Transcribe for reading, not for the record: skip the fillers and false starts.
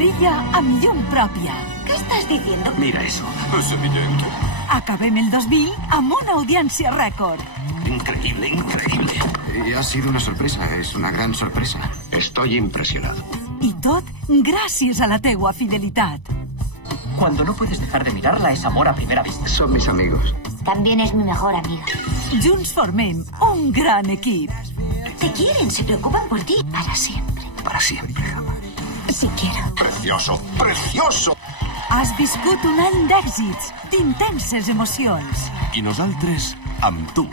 brilla amb llum pròpia. ¿Qué estás diciendo? Mira eso. Es evidente. Acabem el 2000 amb una audiència rècord. Increíble, increíble. Y ha sido una sorpresa, es una gran sorpresa. Estoy impresionado. I tot gràcies a la teua fidelitat. Cuando no puedes dejar de mirarla es amor a primera vista. Son mis amigos. También es mi mejor amiga. Junts formem un gran equip. Te quieren, se preocupan por ti. Para siempre. Para siempre. Si quiero. Precioso, precioso. Has viscut un any d'èxits, d'intenses emocions. I nosaltres, amb tu.